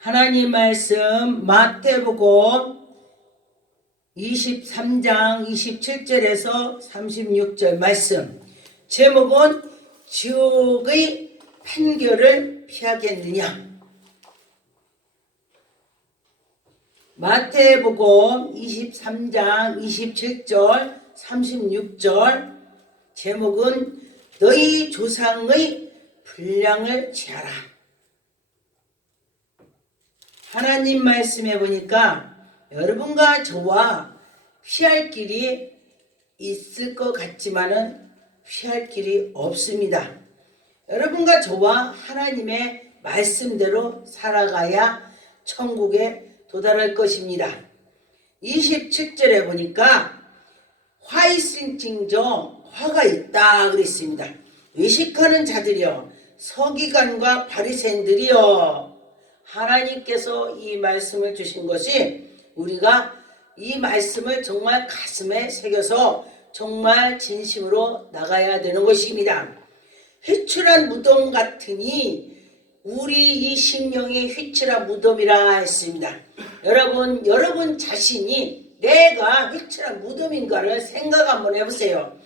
하나님 말씀 마태복음 23장 27절에서 36절 말씀. 제목은 지옥의 판결을 피하겠느냐. 마태복음 23장 27절 36절 제목은 너희 조상의 분량을 취하라. 하나님 말씀해 보니까 여러분과 저와 피할 길이 있을 것 같지만은 피할 길이 없습니다. 여러분과 저와 하나님의 말씀대로 살아가야 천국에 도달할 것입니다. 27절에 보니까 화 있을징정 화가 있다 그랬습니다. 외식하는 자들이여 서기관과 바리새인들이여. 하나님께서 이 말씀을 주신 것이 우리가 이 말씀을 정말 가슴에 새겨서 정말 진심으로 나가야 되는 것입니다. 휘출한 무덤 같으니 우리 이 심령이 휘출한 무덤이라 했습니다. 여러분 자신이 내가 휘출한 무덤인가를 생각 한번 해보세요.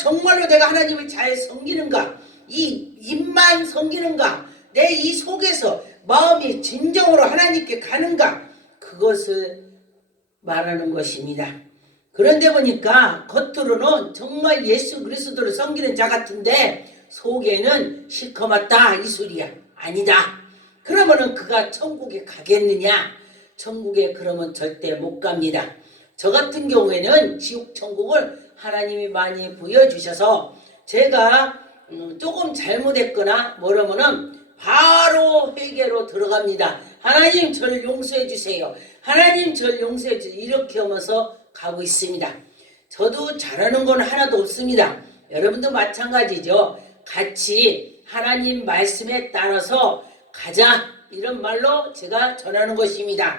정말로 내가 하나님을 잘 섬기는가? 이 입만 섬기는가? 내 이 속에서 마음이 진정으로 하나님께 가는가? 그것을 말하는 것입니다. 그런데 보니까 겉으로는 정말 예수 그리스도를 섬기는 자 같은데 속에는 시커멓다 이 소리야. 아니다. 그러면은 그가 천국에 가겠느냐? 천국에 그러면 절대 못 갑니다. 저 같은 경우에는 지옥 천국을 하나님이 많이 보여주셔서 제가 조금 잘못했거나 뭐라면은 바로 회개로 들어갑니다. 하나님 저를 용서해 주세요. 하나님 저를 용서해 주세요. 이렇게 하면서 가고 있습니다. 저도 잘하는 건 하나도 없습니다. 여러분도 마찬가지죠. 같이 하나님 말씀에 따라서 가자 이런 말로 제가 전하는 것입니다.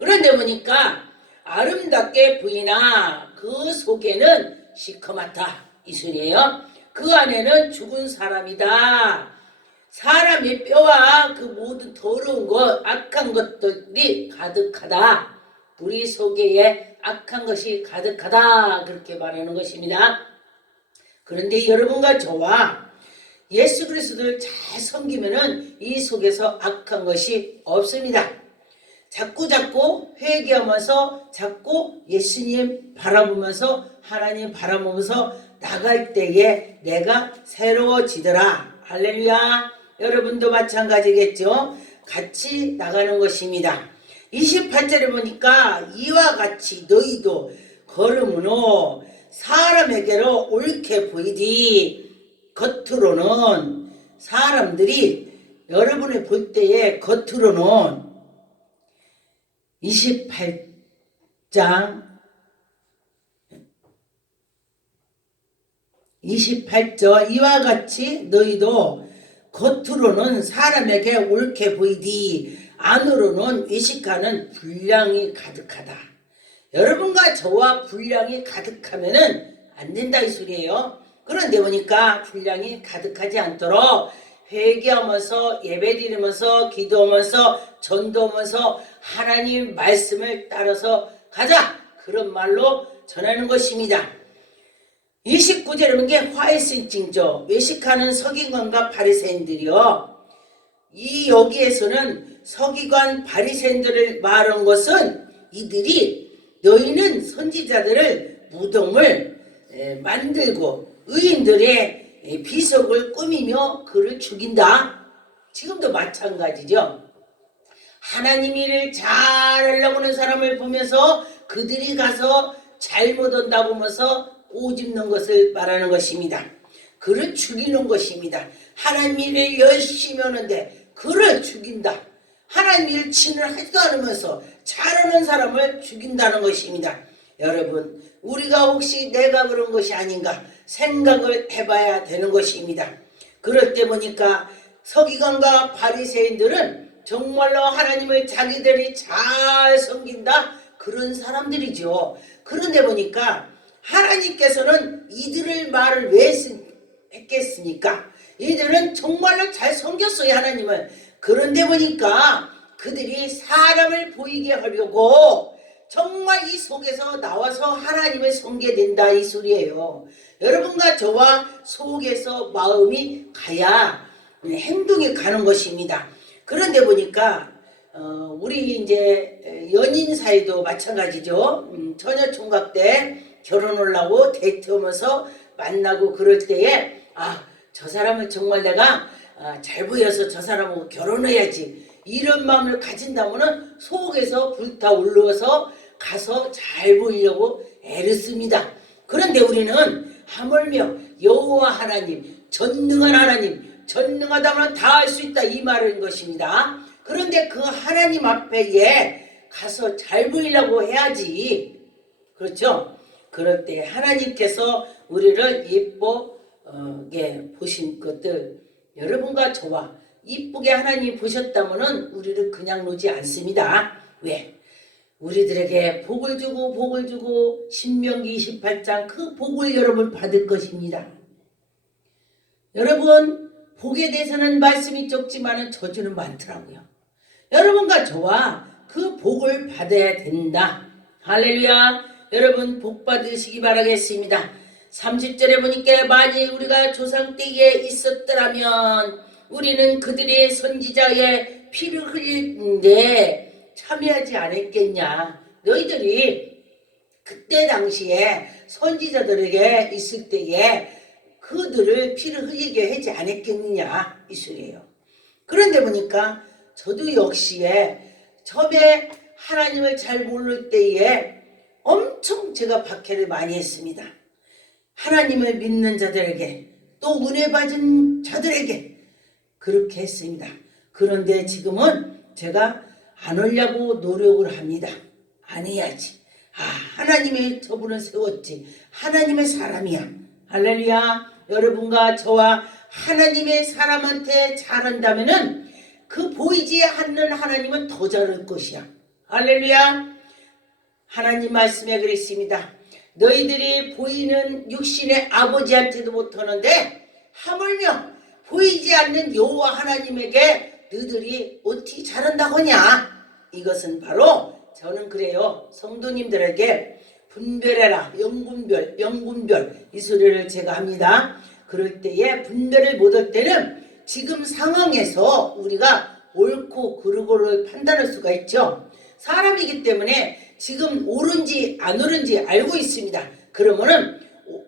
그런데 보니까 아름답게 보이나 그 속에는 시커멓다 이 소리예요. 그 안에는 죽은 사람이다. 사람의 뼈와 그 모든 더러운 것, 악한 것들이 가득하다. 우리 속에 악한 것이 가득하다. 그렇게 말하는 것입니다. 그런데 여러분과 저와 예수 그리스도를 잘 섬기면은 이 속에서 악한 것이 없습니다. 자꾸 회개하면서 자꾸 예수님 바라보면서 하나님 바라보면서 나갈 때에 내가 새로워지더라. 할렐루야. 여러분도 마찬가지겠죠. 같이 나가는 것입니다. 28절에 보니까 이와 같이 너희도 걸음으로 사람에게로 옳게 보이디. 겉으로는 사람들이 여러분이 볼 때에 겉으로는 28장 28절 이와 같이 너희도 겉으로는 사람에게 옳게 보이디 안으로는 외식하는 불량이 가득하다. 여러분과 저와 불량이 가득하면은 안 된다 이 소리예요. 그런데 보니까 불량이 가득하지 않도록 회개하면서 예배드리면서 기도하면서 전도하면서 하나님 말씀을 따라서 가자 그런 말로 전하는 것입니다. 29절에 보면 게 화했을징저 외식하는 서기관과 바리새인들이요. 이 여기에서는 서기관 바리새인들을 말한 것은 이들이 너희는 선지자들을 무덤을 만들고 의인들의 비석을 꾸미며 그를 죽인다. 지금도 마찬가지죠. 하나님 일을 잘하려고 하는 사람을 보면서 그들이 가서 잘못한다고 하면서 오집는 것을 말하는 것입니다. 그를 죽이는 것입니다. 하나님 일을 열심히 하는데 그를 죽인다. 하나님 일 친을 하지도 않으면서 잘하는 사람을 죽인다는 것입니다. 여러분 우리가 혹시 내가 그런 것이 아닌가 생각을 해봐야 되는 것입니다. 그럴 때 보니까 서기관과 바리새인들은 정말로 하나님을 자기들이 잘 섬긴다 그런 사람들이죠. 그런데 보니까 하나님께서는 이들을 말을 왜 했겠습니까? 이들은 정말로 잘 섬겼어요 하나님을. 그런데 보니까 그들이 사람을 보이게 하려고 정말 이 속에서 나와서 하나님을 섬겨야 이 소리예요. 여러분과 저와 속에서 마음이 가야 행동이 가는 것입니다. 그런데 보니까 우리 이제 연인 사이도 마찬가지죠. 처녀총각 때 결혼을 하고 데이트하면서 만나고 그럴 때에 저 사람을 정말 내가 잘 보여서 저 사람하고 결혼해야지 이런 마음을 가진다면은 속에서 불타올라서 가서 잘 보이려고 애를 씁니다. 그런데 우리는 하물며 여호와 하나님, 전능한 하나님, 전능하다면 다 할 수 있다 이 말인 것입니다. 그런데 그 하나님 앞에 가서 잘 보이려고 해야지. 그렇죠? 그럴 때 하나님께서 우리를 예쁘게 보신 것들, 여러분과 저와 이쁘게 하나님 보셨다면 우리를 그냥 놓지 않습니다. 왜? 우리들에게 복을 주고 신명기 28장 그 복을 여러분 받을 것입니다. 여러분 복에 대해서는 말씀이 적지만 저주는 많더라고요. 여러분과 저와 그 복을 받아야 된다. 할렐루야. 여러분 복 받으시기 바라겠습니다. 30절에 보니까 만일 우리가 조상 때에 있었더라면 우리는 그들의 선지자의 피를 흘리는데 참여하지 않았겠냐. 너희들이 그때 당시에 선지자들에게 있을 때에 그들을 피를 흘리게 하지 않았겠느냐 이 소리예요. 그런데 보니까 저도 역시에 처음에 하나님을 잘 모를 때에 엄청 제가 박해를 많이 했습니다. 하나님을 믿는 자들에게 또 은혜 받은 자들에게 그렇게 했습니다. 그런데 지금은 제가 안 하려고 노력을 합니다. 안 해야지. 하나님의 저분을 세웠지. 하나님의 사람이야. 할렐루야. 여러분과 저와 하나님의 사람한테 잘한다면은 그 보이지 않는 하나님은 더 잘할 것이야. 할렐루야. 하나님 말씀에 그랬습니다. 너희들이 보이는 육신의 아버지한테도 못하는데 하물며 보이지 않는 여호와 하나님에게 너희들이 어떻게 잘한다고 하냐. 이것은 바로 저는 그래요. 성도님들에게 분별해라. 영분별 이 소리를 제가 합니다. 그럴 때에 분별을 못할 때는 지금 상황에서 우리가 옳고 그르고를 판단할 수가 있죠. 사람이기 때문에 지금 옳은지 안 옳은지 알고 있습니다. 그러면은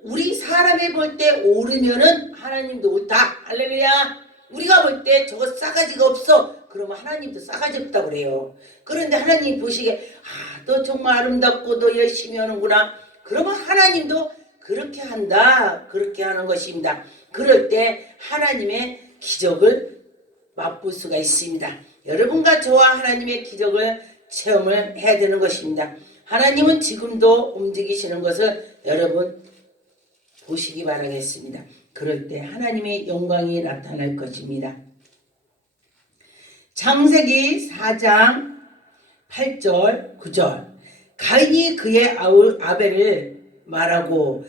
우리 사람이 볼 때 옳으면은 하나님도 옳다. 할렐루야. 우리가 볼 때 저거 싸가지가 없어. 그러면 하나님도 싸가지 없다고 그래요. 그런데 하나님 보시기에 너 정말 아름답고 너 열심히 하는구나. 그러면 하나님도 그렇게 한다. 그렇게 하는 것입니다. 그럴 때 하나님의 기적을 맛볼 수가 있습니다. 여러분과 저와 하나님의 기적을 체험을 해야 되는 것입니다. 하나님은 지금도 움직이시는 것을 여러분 보시기 바라겠습니다. 그럴 때 하나님의 영광이 나타날 것입니다. 창세기 4장 8절 9절 가인이 그의 아우 아벨을 말하고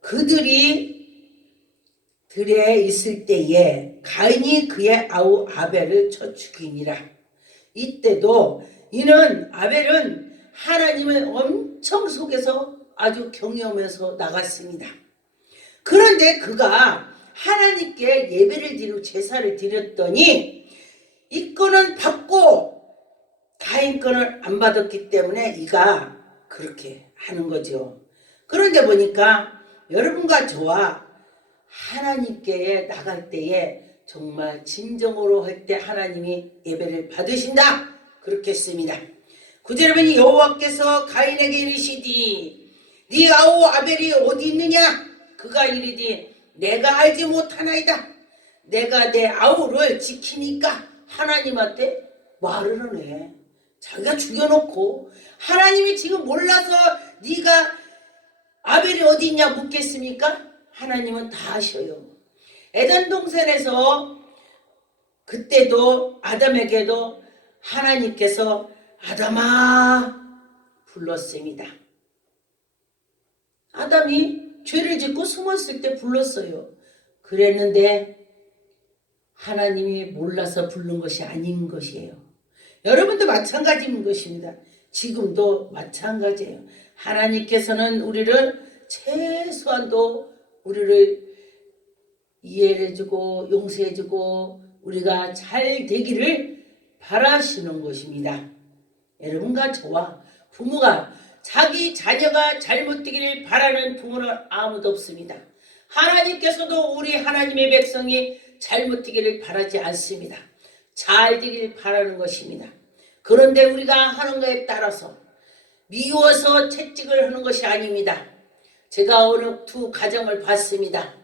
그들이 들에 있을 때에 가인이 그의 아우 아벨을 쳐 죽이니라. 이때도 이는 아벨은 하나님을 엄청 속에서 아주 경외하면서 나갔습니다. 그런데 그가 하나님께 예배를 드리고 제사를 드렸더니 이 건은 받고 가인 건을 안 받았기 때문에 이가 그렇게 하는 거죠. 그런데 보니까 여러분과 저와 하나님께 나갈 때에 정말 진정으로 할 때 하나님이 예배를 받으신다. 그렇게 했습니다. 9절에 보니 여호와께서 가인에게 이르시되 네 아우 아벨이 어디 있느냐. 그가 이르되 내가 알지 못하나이다. 내가 내 아우를 지키니까. 하나님한테 말을 하네. 자기가 죽여놓고 하나님이 지금 몰라서 네가 아벨이 어디 있냐 묻겠습니까? 하나님은 다 아셔요. 에덴 동산에서 그때도 아담에게도 하나님께서 아담아 불렀습니다. 아담이 죄를 짓고 숨었을 때 불렀어요. 그랬는데 하나님이 몰라서 부른 것이 아닌 것이에요. 여러분도 마찬가지인 것입니다. 지금도 마찬가지예요. 하나님께서는 우리를 최소한도 우리를 이해해주고 용서해주고 우리가 잘 되기를 바라시는 것입니다. 여러분과 저와 부모가 자기 자녀가 잘못되기를 바라는 부모는 아무도 없습니다. 하나님께서도 우리 하나님의 백성이 잘못되기를 바라지 않습니다. 잘 되기를 바라는 것입니다. 그런데 우리가 하는 것에 따라서 미워서 채찍을 하는 것이 아닙니다. 제가 어느 두 가정을 봤습니다.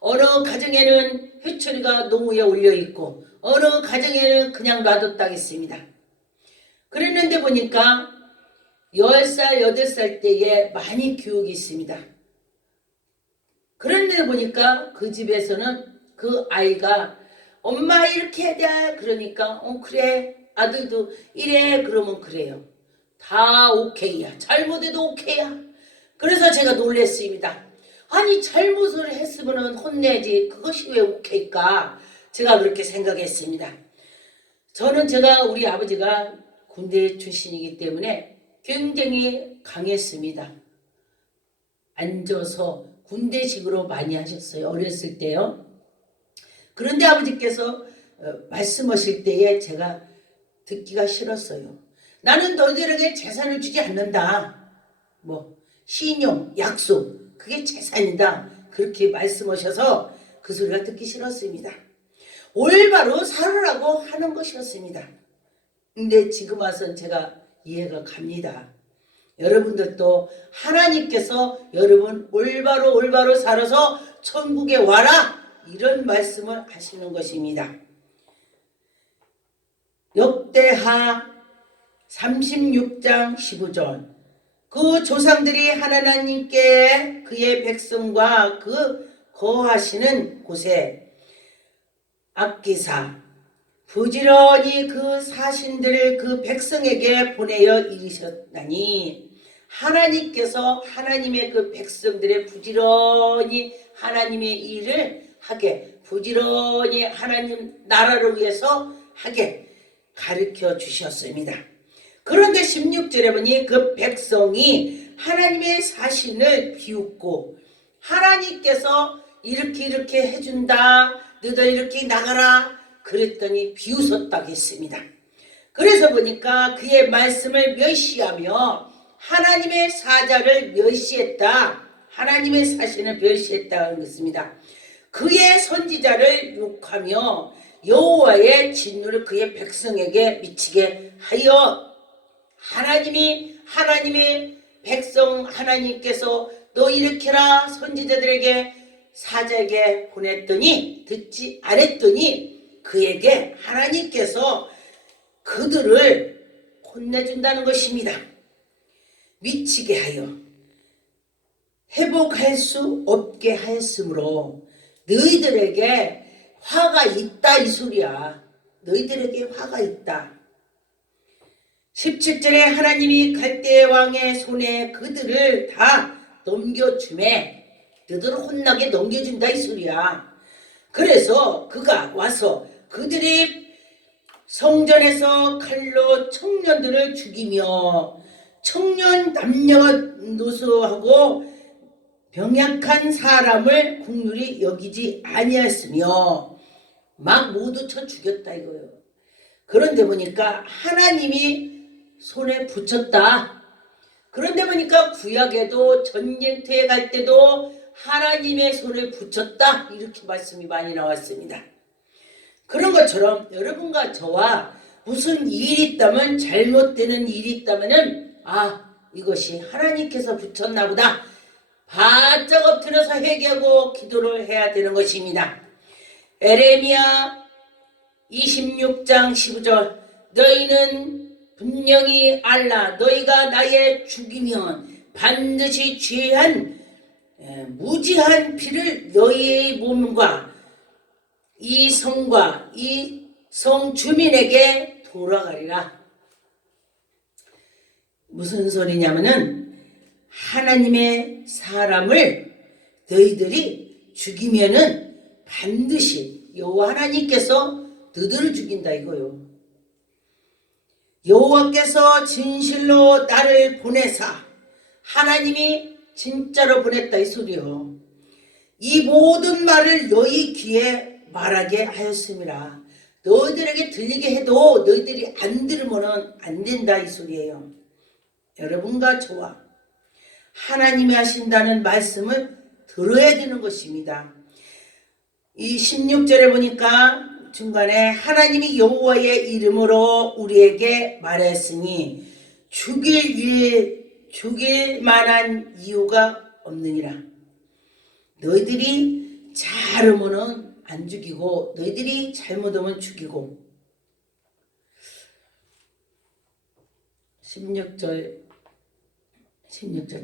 어느 가정에는 회초리가 노무에 올려있고 어느 가정에는 그냥 놔뒀다고 했습니다. 그랬는데 보니까 10살, 8살 때에 많이 교육이 있습니다. 그런데 보니까 그 집에서는 그 아이가 엄마 이렇게 해야 돼. 그러니까 그래. 아들도 이래. 그러면 그래요. 다 오케이야. 잘못해도 오케이야. 그래서 제가 놀랬습니다. 아니 잘못을 했으면 혼내지 그것이 왜 오케이일까? 제가 그렇게 생각했습니다. 저는 우리 아버지가 군대 출신이기 때문에 굉장히 강했습니다. 앉아서 군대식으로 많이 하셨어요. 어렸을 때요. 그런데 아버지께서 말씀하실 때에 제가 듣기가 싫었어요. 나는 너희들에게 재산을 주지 않는다. 신용, 약속, 그게 재산이다. 그렇게 말씀하셔서 그 소리가 듣기 싫었습니다. 올바로 살으라고 하는 것이었습니다. 근데 지금 와서는 제가 이해가 갑니다. 여러분들도 하나님께서 여러분 올바로 살아서 천국에 와라 이런 말씀을 하시는 것입니다. 역대하 36장 15절 그 조상들이 하나님께 그의 백성과 그 거하시는 곳에 아끼사 부지런히 그 사신들을 그 백성에게 보내어 이르셨나니 하나님께서 하나님의 그 백성들의 부지런히 하나님의 일을 하게 부지런히 하나님 나라를 위해서 하게 가르쳐 주셨습니다. 그런데 16절에 보니 그 백성이 하나님의 사신을 비웃고 하나님께서 이렇게 해준다 너희들 이렇게 나가라 그랬더니 비웃었다고 했습니다. 그래서 보니까 그의 말씀을 멸시하며 하나님의 사자를 멸시했다. 하나님의 사신을 멸시했다는 것입니다. 그의 선지자를 욕하며 여호와의 진노를 그의 백성에게 미치게 하여 하나님의 백성 하나님께서 너 일으켜라 선지자들에게 사자에게 보냈더니 듣지 않았더니 그에게 하나님께서 그들을 혼내준다는 것입니다. 미치게 하여 회복할 수 없게 하였으므로 너희들에게 화가 있다 이 소리야. 너희들에게 화가 있다. 17절에 하나님이 갈대 왕의 손에 그들을 다 넘겨주매 너희들을 혼나게 넘겨준다 이 소리야. 그래서 그가 와서 그들이 성전에서 칼로 청년들을 죽이며 청년 남녀노소하고 병약한 사람을 국률이 여기지 아니하였으며 막 모두 쳐 죽였다 이거예요. 그런데 보니까 하나님이 손에 붙였다. 그런데 보니까 구약에도 전쟁터에 갈 때도 하나님의 손에 붙였다 이렇게 말씀이 많이 나왔습니다. 그런 것처럼 여러분과 저와 무슨 일이 있다면 잘못되는 일이 있다면은 이것이 하나님께서 붙였나 보다 바짝 엎드려서 회개하고 기도를 해야 되는 것입니다. 에레미야 26장 15절 너희는 분명히 알라 너희가 나의 죽이면 반드시 죄한 무지한 피를 너희의 몸과 이 성과 이 성 주민에게 돌아가리라. 무슨 소리냐면은 하나님의 사람을 너희들이 죽이면은 반드시 여호와 하나님께서 너희들을 죽인다 이거요. 여호와께서 진실로 나를 보내사, 하나님이 진짜로 보냈다 이 소리요. 이 모든 말을 너희 귀에 말하게 하였음이라. 너희들에게 들리게 해도 너희들이 안 들으면 안 된다 이 소리예요. 여러분과 저와 하나님이 하신다는 말씀을 들어야 되는 것입니다. 이 16절에 보니까 중간에 하나님이 여호와의 이름으로 우리에게 말했으니 죽일 만한 이유가 없느니라. 너희들이 잘하면은 안 죽이고 너희들이 잘못하면 죽이고. 16절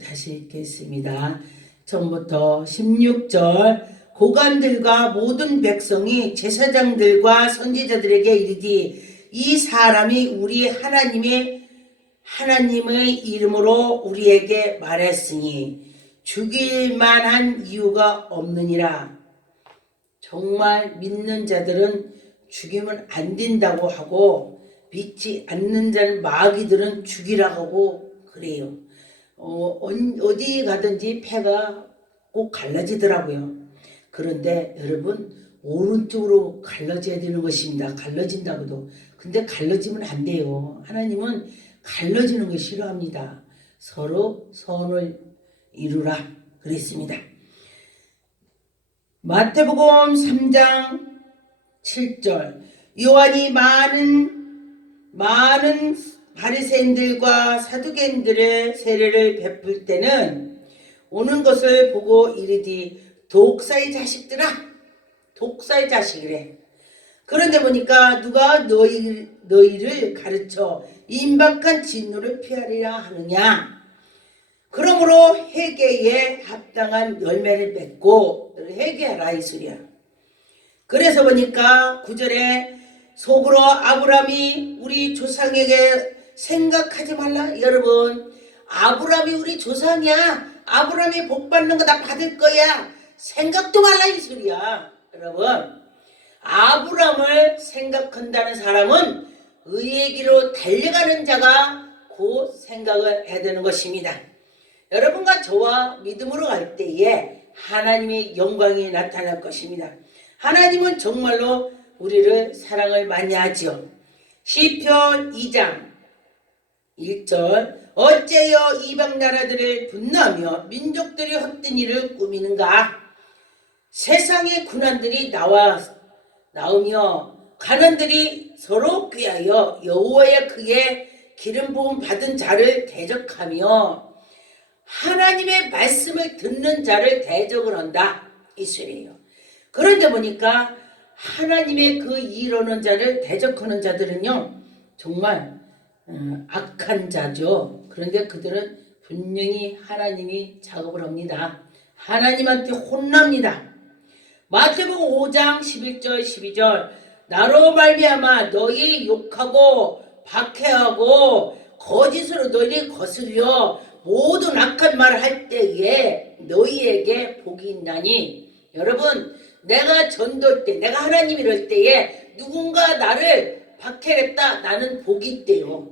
다시 읽겠습니다. 처음부터 16절. 고관들과 모든 백성이 제사장들과 선지자들에게 이르되 이 사람이 우리 하나님의 이름으로 우리에게 말했으니 죽일 만한 이유가 없느니라. 정말 믿는 자들은 죽이면 안 된다고 하고 믿지 않는 자는 마귀들은 죽이라고 하고 그래요. 어디 가든지 패가 꼭 갈라지더라고요. 그런데 여러분 오른쪽으로 갈라져야 되는 것입니다. 갈라진다고도. 근데 갈라지면 안 돼요. 하나님은 갈라지는 거 싫어합니다. 서로 선을 이루라 그랬습니다. 마태복음 3장 7절. 요한이 많은 바리새인들과 사두개인들의 세례를 베풀 때는 오는 것을 보고 이르되 독사의 자식들아, 독사의 자식이래. 그런데 보니까 누가 너희를 가르쳐 임박한 진노를 피하리라 하느냐. 그러므로 회개에 합당한 열매를 맺고 회개하라 이 소리야. 그래서 보니까 9절에 속으로 아브라함이 우리 조상에게 생각하지 말라. 여러분 아브라함이 우리 조상이야. 아브라함이 복 받는 거 다 받을 거야. 생각도 말라 이 소리야. 여러분 아브라함을 생각한다는 사람은 의의 길로 달려가는 자가 그 생각을 해야 되는 것입니다. 여러분과 저와 믿음으로 갈 때에 하나님의 영광이 나타날 것입니다. 하나님은 정말로 우리를 사랑을 많이 하죠. 시편 2장 1절. 어째여 이방 나라들을 분노하며 민족들이 헛된 일을 꾸미는가. 세상의 군환들이 나오며 가난들이 서로 꾀하여 여호와의 크게 기름 부음 받은 자를 대적하며 하나님의 말씀을 듣는 자를 대적을 한다 이 소리예요. 그런데 보니까 하나님의 그 이르는 자를 대적하는 자들은요 정말 악한 자죠. 그런데 그들은 분명히 하나님이 작업을 합니다. 하나님한테 혼납니다. 마태복음 5장 11절 12절. 나로 말미암아 너희 욕하고 박해하고 거짓으로 너희를 거스려 모든 악한 말을 할 때에 너희에게 복이 있나니. 여러분 내가 전도할 때 내가 하나님 이럴 때에 누군가 나를 박해했다. 나는 복이 있대요.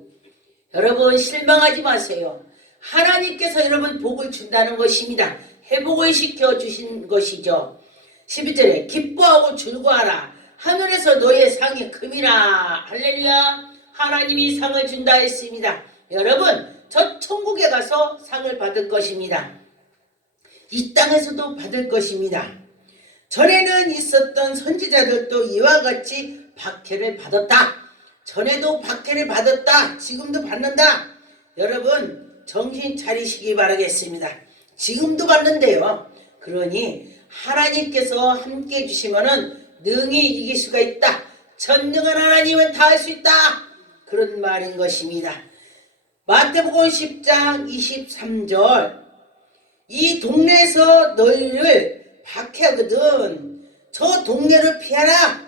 여러분 실망하지 마세요. 하나님께서 여러분 복을 준다는 것입니다. 회복을 시켜주신 것이죠. 12절에 기뻐하고 즐거워하라. 하늘에서 너의 상이 큼이라. 할렐루야. 하나님이 상을 준다 했습니다. 여러분 저 천국에 가서 상을 받을 것입니다. 이 땅에서도 받을 것입니다. 전에는 있었던 선지자들도 이와 같이 박해를 받았다. 전에도 박해를 받았다. 지금도 받는다. 여러분 정신 차리시기 바라겠습니다. 지금도 받는데요. 그러니 하나님께서 함께 해주시면은 능히 이길 수가 있다. 전능한 하나님은 다 할 수 있다. 그런 말인 것입니다. 마태복음 10장 23절. 이 동네에서 너희를 박해하거든 저 동네를 피하라.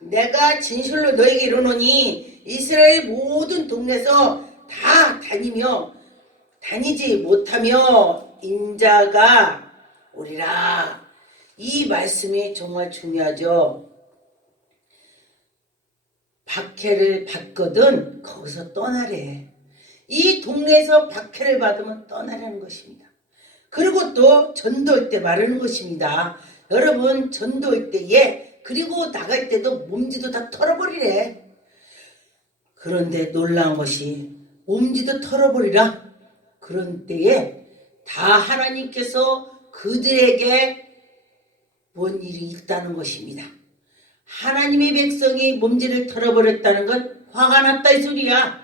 내가 진실로 너에게 이르노니 이스라엘 모든 동네에서 다 다니지 못하며 인자가 오리라. 이 말씀이 정말 중요하죠. 박해를 받거든 거기서 떠나래. 이 동네에서 박해를 받으면 떠나라는 것입니다. 그리고 또 전도할 때 말하는 것입니다. 여러분 전도할 때에 그리고 나갈 때도 몸지도 다 털어버리래. 그런데 놀라운 것이 몸지도 털어버리라. 그런 때에 다 하나님께서 그들에게 뭔 일이 있다는 것입니다. 하나님의 백성이 몸지를 털어버렸다는 건 화가 났다 이 소리야.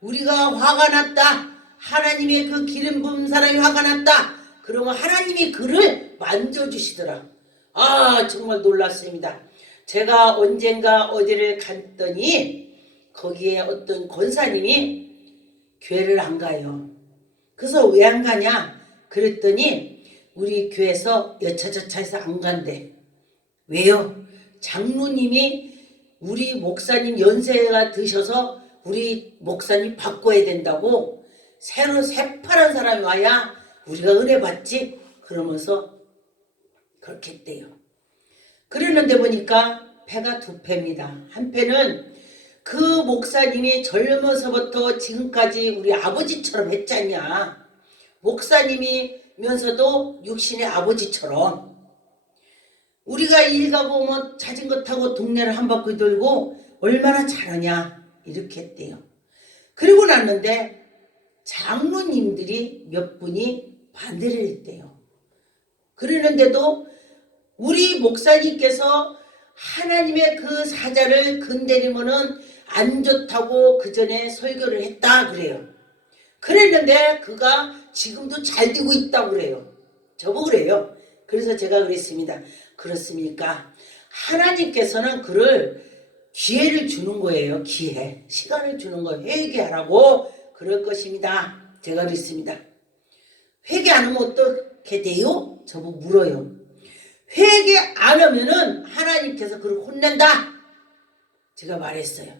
우리가 화가 났다. 하나님의 그 기름 부은 사람이 화가 났다. 그러면 하나님이 그를 만져주시더라. 아 정말 놀랐습니다. 제가 언젠가 어디를 갔더니 거기에 어떤 권사님이 교회를 안 가요. 그래서 왜 안 가냐 그랬더니 우리 교회에서 여차저차해서 안 간대. 왜요? 장로님이 우리 목사님 연세가 드셔서 우리 목사님 바꿔야 된다고 새로 새파란 사람이 와야 우리가 은혜 받지 그러면서 그렇게 했대요. 그러는데 보니까 패가 두 패입니다. 한 패는 그 목사님이 젊어서부터 지금까지 우리 아버지처럼 했잖냐. 목사님이면서도 육신의 아버지처럼 우리가 일 가고 뭐 자전거 타고 동네를 한 바퀴 돌고 얼마나 잘하냐 이렇게 했대요. 그리고 났는데 장로님들이 몇 분이 반대를 했대요. 그러는데도 우리 목사님께서 하나님의 그 사자를 건드리면은 안 좋다고 그 전에 설교를 했다 그래요. 그랬는데 그가 지금도 잘 되고 있다고 그래요. 저보고 그래요. 그래서 제가 그랬습니다. 그렇습니까? 하나님께서는 그를 기회를 주는 거예요. 기회. 시간을 주는 거예요. 회개하라고 그럴 것입니다. 제가 그랬습니다. 회개 안 하면 어떻게 돼요? 저보고 물어요. 회개 안 하면은 하나님께서 그를 혼낸다. 제가 말했어요.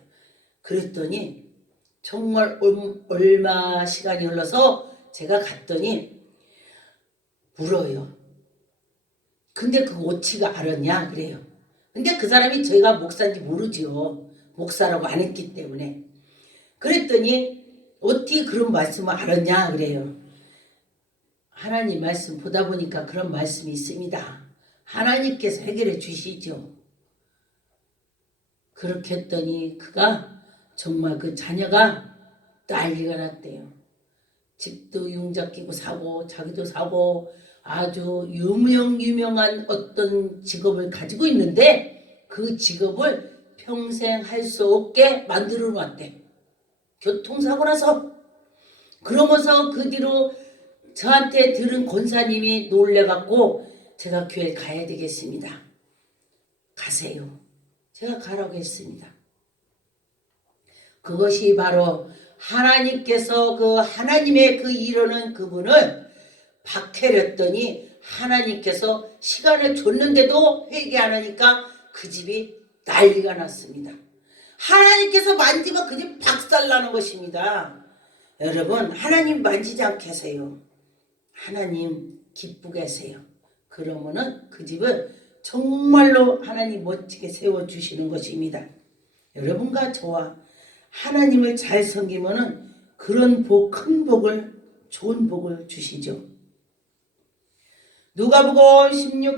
그랬더니 정말 얼마 시간이 흘러서 제가 갔더니 물어요. 근데 그 오치가 알았냐 그래요. 근데 그 사람이 저희가 목사인지 모르죠. 목사라고 안 했기 때문에. 그랬더니 어떻게 그런 말씀을 알았냐 그래요. 하나님 말씀 보다 보니까 그런 말씀이 있습니다. 하나님께서 해결해 주시죠. 그렇게 했더니 그가 정말 그 자녀가 난리가 났대요. 집도 융자 끼고 사고 자기도 사고 아주 유명한 어떤 직업을 가지고 있는데 그 직업을 평생 할 수 없게 만들어 놨대. 교통사고 나서. 그러면서 그 뒤로 저한테 들은 권사님이 놀래갖고 제가 교회 가야 되겠습니다. 가세요. 제가 가라고 했습니다. 그것이 바로 하나님께서 그 하나님의 그 이루는 그분을 박해렸더니 하나님께서 시간을 줬는데도 회개 안 하니까 그 집이 난리가 났습니다. 하나님께서 만지면 그 집 박살나는 것입니다. 여러분 하나님 만지지 않게 하세요. 하나님 기쁘게 하세요. 그러면은 그 집을 정말로 하나님 멋지게 세워주시는 것입니다. 여러분과 저와 하나님을 잘 섬기면은 그런 복, 큰 복을, 좋은 복을 주시죠. 누가복음 16